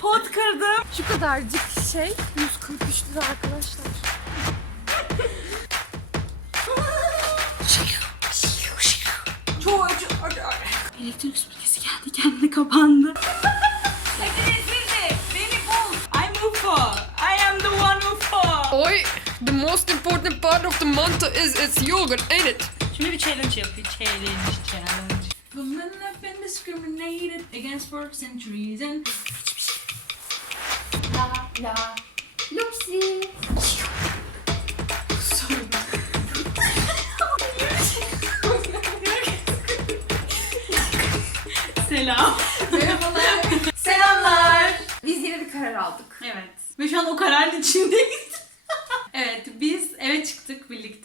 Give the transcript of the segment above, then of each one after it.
Pot kırdım. Şu kadarcık şey 143 lira arkadaşlar. Çok acı. acı, acı. Elektrik süpürgesi geldi kendine kapandı. Hepiniz bildi. Beni bul. I'm UFO. I am the one UFO. Oy, the most important part of the manto is its yogurt, ain't it? Şimdi bir challenge yapayım. Challenge, challenge. Women have been discriminated against for centuries and... la. Lupsi. Selam. Merhabalar. Selamlar. Biz yine bir karar aldık. Evet. Ve şu an o kararın içindeyiz.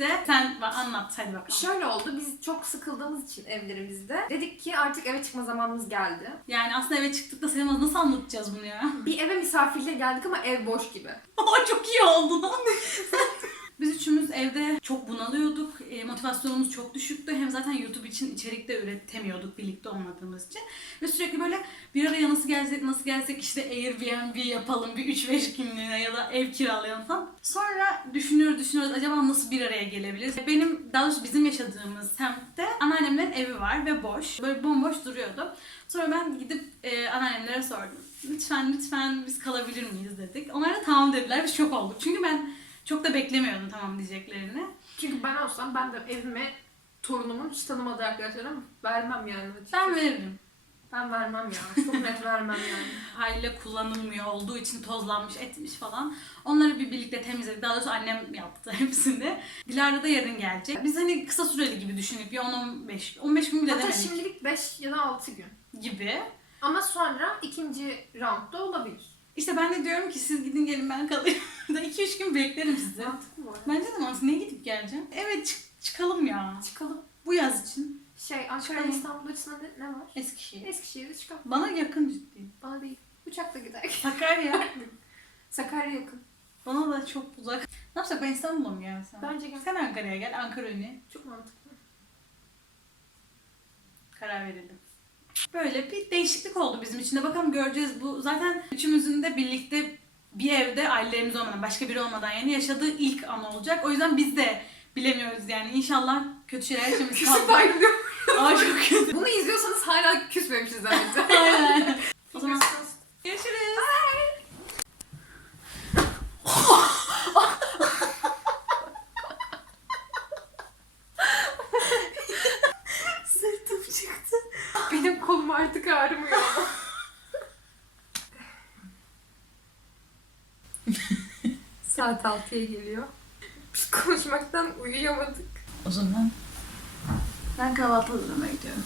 Birlikte. Sen anlat hadi bakalım. Şöyle oldu, biz çok sıkıldığımız için evlerimizde dedik ki artık eve çıkma zamanımız geldi. Yani aslında eve çıktık da Selim nasıl anlatacağız bunu ya? Bir eve misafirle geldik ama ev boş gibi. Aa çok iyi oldu lan. Biz üçümüz evde çok bunalıyorduk. E, motivasyonumuz çok düşüktü. Hem zaten YouTube için içerik de üretemiyorduk birlikte olmadığımız için. Ve sürekli böyle bir araya nasıl gelsek nasıl gelsek işte Airbnb yapalım bir 3-5 günlüğüne ya da ev kiralayalım falan. Sonra düşünüyoruz düşünüyoruz acaba nasıl bir araya gelebiliriz. Benim daha doğrusu bizim yaşadığımız semtte anneannemlerin evi var ve boş. Böyle bomboş duruyordu. Sonra ben gidip e, anneannemlere sordum. Lütfen lütfen biz kalabilir miyiz dedik. Onlar da tamam dediler. Biz şok olduk. Çünkü ben çok da beklemiyordum tamam diyeceklerini. Çünkü ben olsam ben de evime torunumun hiç tanımadığı arkadaşlarım vermem yani. Ben veririm. Ben vermem ya. Çok net vermem yani. Haliyle kullanılmıyor olduğu için tozlanmış etmiş falan. Onları bir birlikte temizledik. Daha doğrusu annem yaptı hepsini. Dilara da yarın gelecek. Biz hani kısa süreli gibi düşünüp bir 10-15 15 gün bile Hatta demedik şimdilik 5 ya da 6 gün. gibi. Ama sonra ikinci roundda olabilir. İşte ben de diyorum ki siz gidin gelin ben kalayım. da 2-3 gün beklerim sizi. Mantıklı arada. Bence de mantıklı. Ne gidip geleceğim? Evet çık- çıkalım ya. Çıkalım. Bu yaz için. Şey Ankara Çıkalım. İstanbul açısından ne, ne var? Eskişehir. Eskişehir'de çıkalım. Bana yakın ciddi. Bana değil. Uçakla gider. Sakarya. Sakarya yakın. Bana da çok uzak. Ne yapsak ben İstanbul'a mı gelsem? Bence gel. Sen Ankara'ya gel. Ankara önü. Çok mantıklı. Karar verildi. Böyle bir değişiklik oldu bizim için de. Bakalım göreceğiz. Bu zaten üçümüzün de birlikte bir evde ailelerimiz olmadan, başka biri olmadan yani yaşadığı ilk an olacak. O yüzden biz de bilemiyoruz yani. İnşallah kötü şeyler yaşamayız. Küsüp ayrılıyor. Aa çok kötü. Bunu izliyorsanız hala küsmemişiz bence. Aynen. O zaman görüşürüz. Sırtım çıktı. Benim kolum artık ağrımıyor. Saat 6'ya geliyor. Biz konuşmaktan uyuyamadık. O zaman ben kahvaltı hazırlamaya gidiyorum.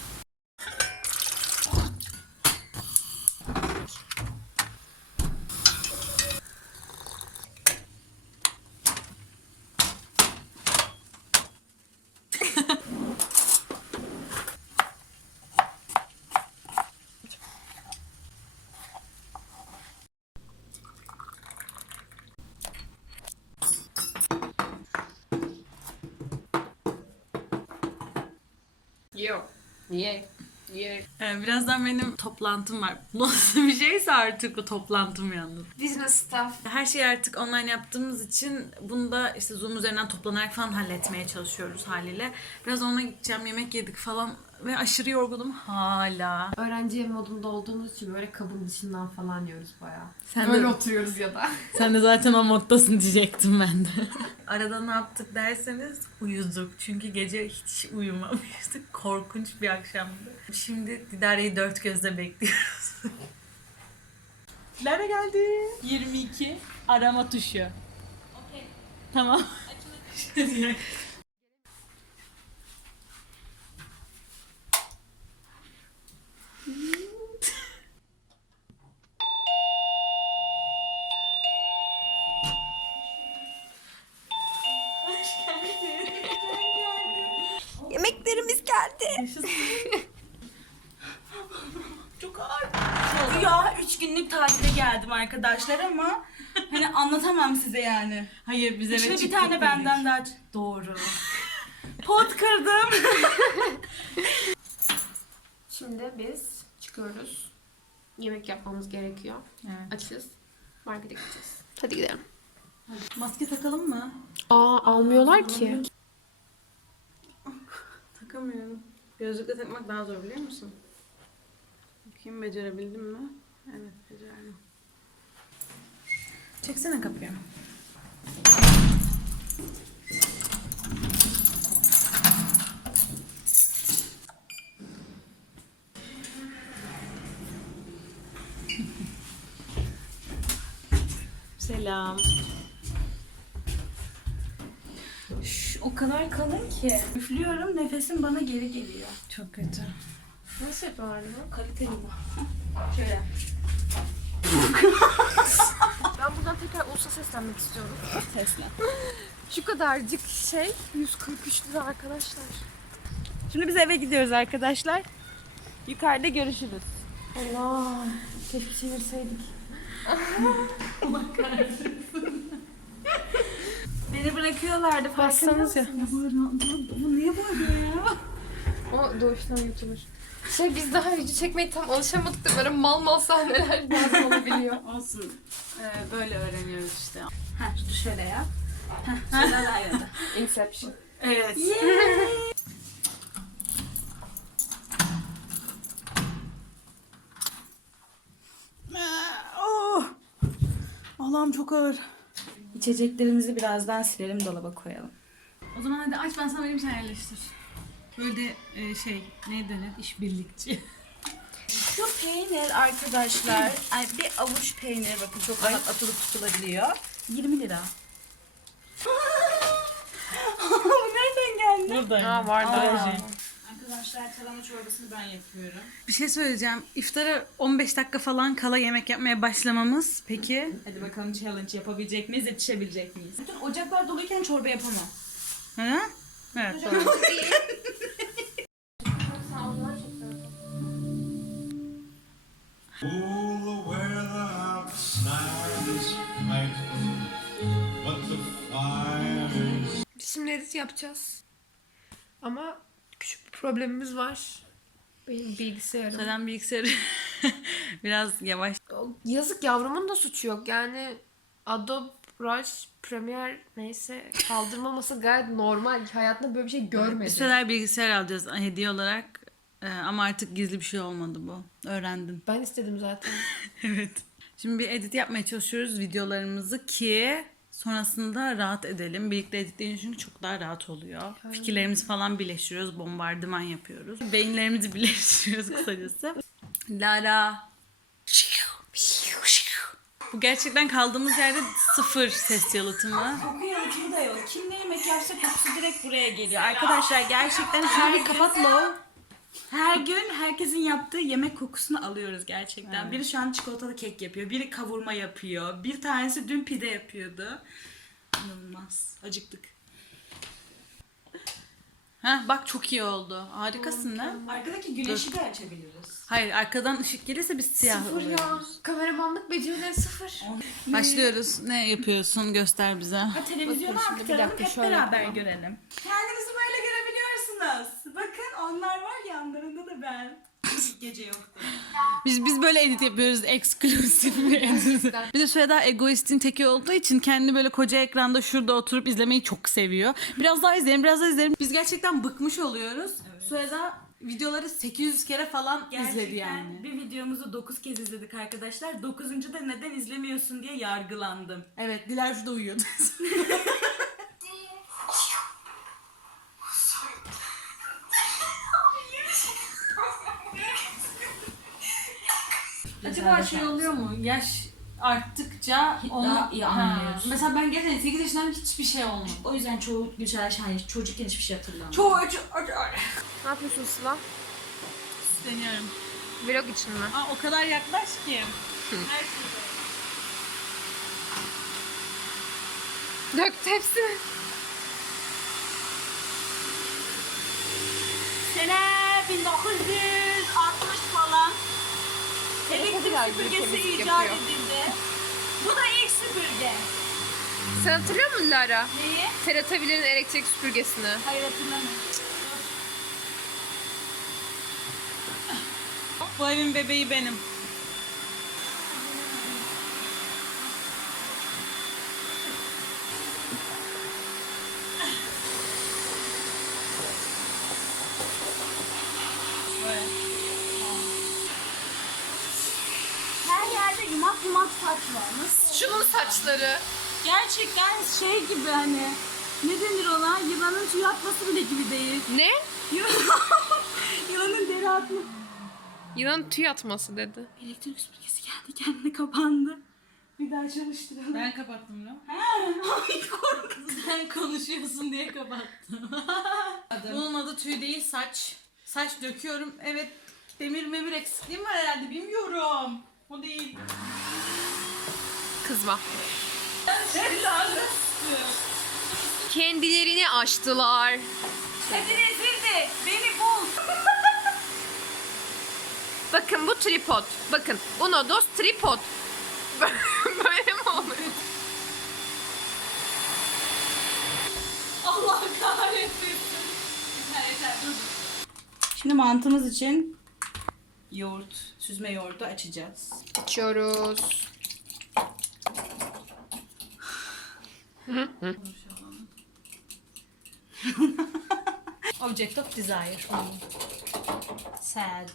Yo. Niye? Niye? Ee, birazdan benim toplantım var. Nasıl bir şeyse artık o toplantım yalnız. Business staff. Her şeyi artık online yaptığımız için bunu da işte Zoom üzerinden toplanarak falan halletmeye çalışıyoruz haliyle. Biraz ona gideceğim, yemek yedik falan ve aşırı yorgunum hala. Öğrenci ev modunda olduğumuz için böyle kabın dışından falan yiyoruz bayağı. Sen Böyle de, oturuyoruz ya da. sen de zaten o moddasın diyecektim ben de. Arada ne yaptık derseniz uyuduk. Çünkü gece hiç uyumamıştık. Korkunç bir akşamdı. Şimdi Dilara'yı dört gözle bekliyoruz. Dilara geldi. 22 arama tuşu. Tamam. Yemeklerimiz arkadaşlar ama hani anlatamam size yani. Hayır biz eve İçine bir tane benden daha doğru. Pot kırdım. Şimdi biz çıkıyoruz. yemek yapmamız gerekiyor. Evet. Açız. Markete gideceğiz. Hadi gidelim. Maske takalım mı? Aa almıyorlar ki. Takamıyorum. Gözlükle takmak daha zor biliyor musun? Bakayım becerebildim mi? Evet becerdim. Çeksene kapıyı. Selam. Şş, o kadar kalın ki. Üflüyorum nefesim bana geri geliyor. Çok kötü. Nasıl yapıyorlar bunu? Kaliteli bu. Şöyle. Buradan tekrar Ulus'a seslenmek istiyorum. Tesla. Şu kadarcık şey 143 lira arkadaşlar. Şimdi biz eve gidiyoruz arkadaşlar. Yukarıda görüşürüz. Allah. Keşke çevirseydik. Beni bırakıyorlardı Bassanız ya. Bu niye böyle ya? O doğuştan YouTuber. Şey biz daha video çekmeye tam alışamadık da böyle mal mal sahneler bazen olabiliyor. Olsun. Ee, böyle öğreniyoruz işte. Heh, şöyle yap. Heh, şöyle oldu. Inception. Evet. oh. Allah'ım çok ağır. İçeceklerimizi birazdan silelim dolaba koyalım. O zaman hadi aç ben sana vereyim sen yerleştir. Böyle e, şey ne denir? İşbirlikçi. Şu peynir arkadaşlar, ay bir avuç peynir bakın çok rahat atılıp tutulabiliyor. 20 lira. Bu nereden geldi? Burada. Ha vardı. Arkadaşlar tarhana çorbasını ben yapıyorum. Bir şey söyleyeceğim. İftara 15 dakika falan kala yemek yapmaya başlamamız peki? Hadi bakalım challenge yapabilecek miyiz, yetişebilecek miyiz? Bütün ocaklar doluyken çorba yapamam. Hı? Evet doğru. şimdi edit yapacağız. Ama küçük bir problemimiz var. Benim bilgisayarım. Zaten bilgisayarı biraz yavaş. Yazık yavrumun da suçu yok. Yani Adobe Rush Premiere neyse kaldırmaması gayet normal. Hayatında böyle bir şey Bir görmedi. süreler bilgisayar alacağız hediye olarak. Ee, ama artık gizli bir şey olmadı bu. Öğrendim. Ben istedim zaten. evet. Şimdi bir edit yapmaya çalışıyoruz videolarımızı ki sonrasında rahat edelim. Birlikte editleyince çünkü çok daha rahat oluyor. Fikirlerimizi falan birleştiriyoruz. Bombardıman yapıyoruz. Beyinlerimizi birleştiriyoruz kısacası. Lara. Bu gerçekten kaldığımız yerde sıfır ses yalıtımı. Koku yalıtımı da yok. Kim ne yemek yapsa kokusu direkt buraya geliyor. Arkadaşlar gerçekten her kapat Her gün herkesin yaptığı yemek kokusunu alıyoruz gerçekten. Biri şu an çikolatalı kek yapıyor, biri kavurma yapıyor. Bir tanesi dün pide yapıyordu. İnanılmaz. Acıktık. Heh, bak çok iyi oldu. Harikasın lan. Arkadaki güneşi de açabiliriz. Hayır arkadan ışık gelirse biz siyah sıfır ya. oluyoruz. Kameramanlık becerileri sıfır. Başlıyoruz. Ne yapıyorsun? Göster bize. Ha, televizyona Bakın şimdi bir aktaralım dakika hep şöyle beraber yapalım. görelim. Kendinizi böyle görebiliyorsunuz. Bakın onlar var yanlarında da ben. Gece yoktu. Biz biz böyle edit yapıyoruz. Eksklusif bir edit. bir de Süheda egoistin teki olduğu için kendi böyle koca ekranda şurada oturup izlemeyi çok seviyor. Biraz daha izleyelim, biraz daha izleyelim. Biz gerçekten bıkmış oluyoruz. Süheda videoları 800 kere falan izledi Gerçekten yani. bir videomuzu 9 kez izledik arkadaşlar. 9. da neden izlemiyorsun diye yargılandım. Evet, Diler şurada uyuyordu. Acaba şey oluyor mu? Yaş arttıkça Daha iyi anlıyoruz. Mesela ben gerçekten 8 yaşından hiçbir şey olmadı. O yüzden çoğu Gülşah Şahin çocukken hiçbir şey hatırlamıyor. Çoğu acı acı Ne yapıyorsun Sıla? deniyorum. Vlog için mi? Aa, o kadar yaklaş ki. Her şeyde. Döktü hepsini. Sene 1960 falan. Süpürgesi icat yapıyor. edildi. Bu da ilk süpürge. Sen hatırlıyor musun Lara? Neyi? Teratabil'in elektrik süpürgesini. Hayır hatırlamıyorum. Bu evin bebeği benim. Mat mat saç var. Nasıl? Şunun saçları. Gerçekten şey gibi hani. Ne denir ona? Yılanın tüy atması bile gibi değil. Ne? Yılanın deri atması. Yılan tüy atması dedi. Elektrik süpürgesi geldi kendine kapandı. Bir daha çalıştıralım. Ben kapattım ya. Ay korktum. Sen konuşuyorsun diye kapattım. Bunun adı tüy değil saç. Saç döküyorum. Evet demir memir eksikliğim var herhalde bilmiyorum. O değil. Kızma. Kendilerini aştılar. Hadi rezildi. Beni bul. Bakın bu tripod. Bakın. Uno, dos, tripod. Böyle mi oluyor? Allah kahretsin. Yeter yeter dur. Şimdi mantımız için yoğurt, süzme yoğurdu açacağız. Açıyoruz. Object of desire. Sad.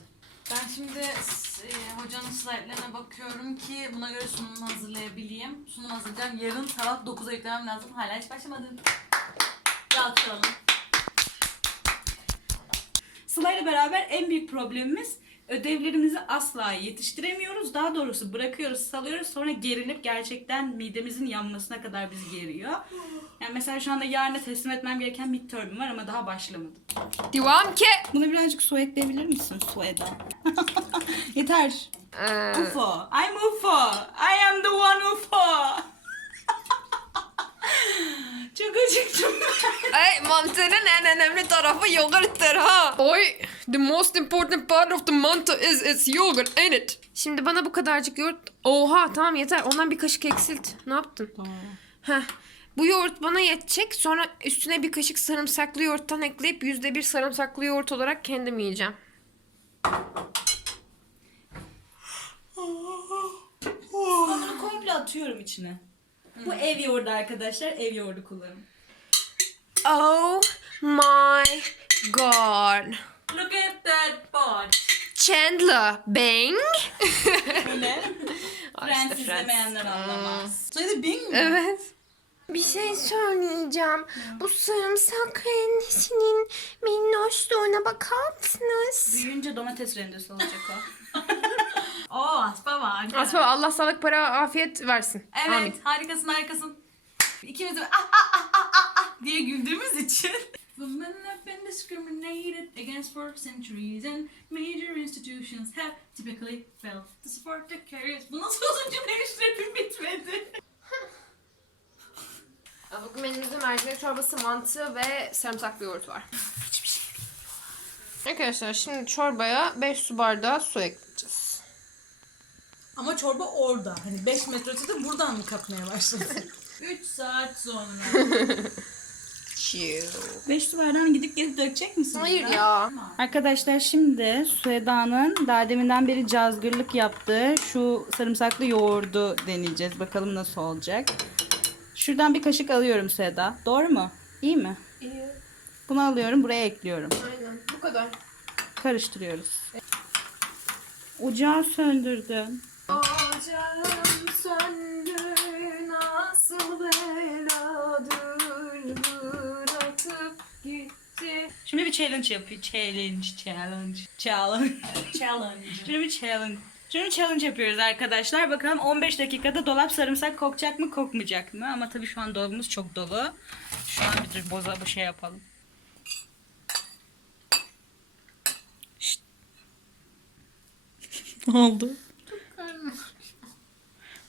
Ben şimdi e, hocanın slaytlarına bakıyorum ki buna göre sunumumu hazırlayabileyim. Sunum hazırlayacağım. Yarın sabah 9'a yüklemem lazım. Hala hiç başlamadım. Bir alkışlayalım. Sıla ile beraber en büyük problemimiz ödevlerimizi asla yetiştiremiyoruz. Daha doğrusu bırakıyoruz, salıyoruz. Sonra gerilip gerçekten midemizin yanmasına kadar bizi geriyor. Yani mesela şu anda yarına teslim etmem gereken midterm'im var ama daha başlamadım. Devam ki. Buna birazcık su ekleyebilir misin su Eda? Yeter. Ee, UFO. I'm UFO. I am the one UFO. Çok acıktım ben. Ay mantının en önemli tarafı yoğurttur ha. Oy, the most important part of the mantı is its yogurt, ain't it? Şimdi bana bu kadarcık yoğurt... Oha tamam yeter. Ondan bir kaşık eksilt. Ne yaptın? Heh. Bu yoğurt bana yetecek. Sonra üstüne bir kaşık sarımsaklı yoğurttan ekleyip yüzde bir sarımsaklı yoğurt olarak kendim yiyeceğim. Ben bunu komple atıyorum içine. Bu ev yoğurdu arkadaşlar. Ev yoğurdu kullanın. Oh my god. Look at that bot. Chandler Bing. Bu ne? Friends izlemeyenler anlamaz. Söyle Bing mi? Evet. Bir şey söyleyeceğim. Bu sarımsak rendesinin minnoşluğuna bakar mısınız? Büyüyünce domates rendesi olacak o. Oo aspa var. Asma Allah sağlık para afiyet versin. Evet Amin. harikasın harikasın. İkimiz de ah ah ah ah ah ah diye güldüğümüz için. Women have been discriminated against for centuries and major institutions have typically failed to support their careers. Bu nasıl uzun cümlemiş rapim bitmedi. Bugün menümüzde mercimek çorbası, mantı ve sarımsaklı yoğurt var. Arkadaşlar şimdi çorbaya 5 su bardağı su ekleyeceğiz. Ama çorba orada. Hani 5 metre ötede buradan mı kapmaya başladı? 3 saat sonra. Beş su bardağını gidip gelip dökecek misin? Hayır ya. Arkadaşlar şimdi Sueda'nın daha deminden beri cazgırlık yaptığı şu sarımsaklı yoğurdu deneyeceğiz. Bakalım nasıl olacak. Şuradan bir kaşık alıyorum Sueda. Doğru mu? İyi mi? İyi. Bunu alıyorum buraya ekliyorum. Aynen. Bu kadar. Karıştırıyoruz. Ocağı söndürdüm. Ocağım söndü nasıl beladır bırakıp gitti. Şimdi bir challenge yapıyor. Challenge, challenge, challenge. Challenge. Şimdi bir challenge. Şimdi bir challenge yapıyoruz arkadaşlar. Bakalım 15 dakikada dolap sarımsak kokacak mı kokmayacak mı? Ama tabii şu an dolabımız çok dolu. Şu an bir boza bu şey yapalım. Şşt. ne oldu?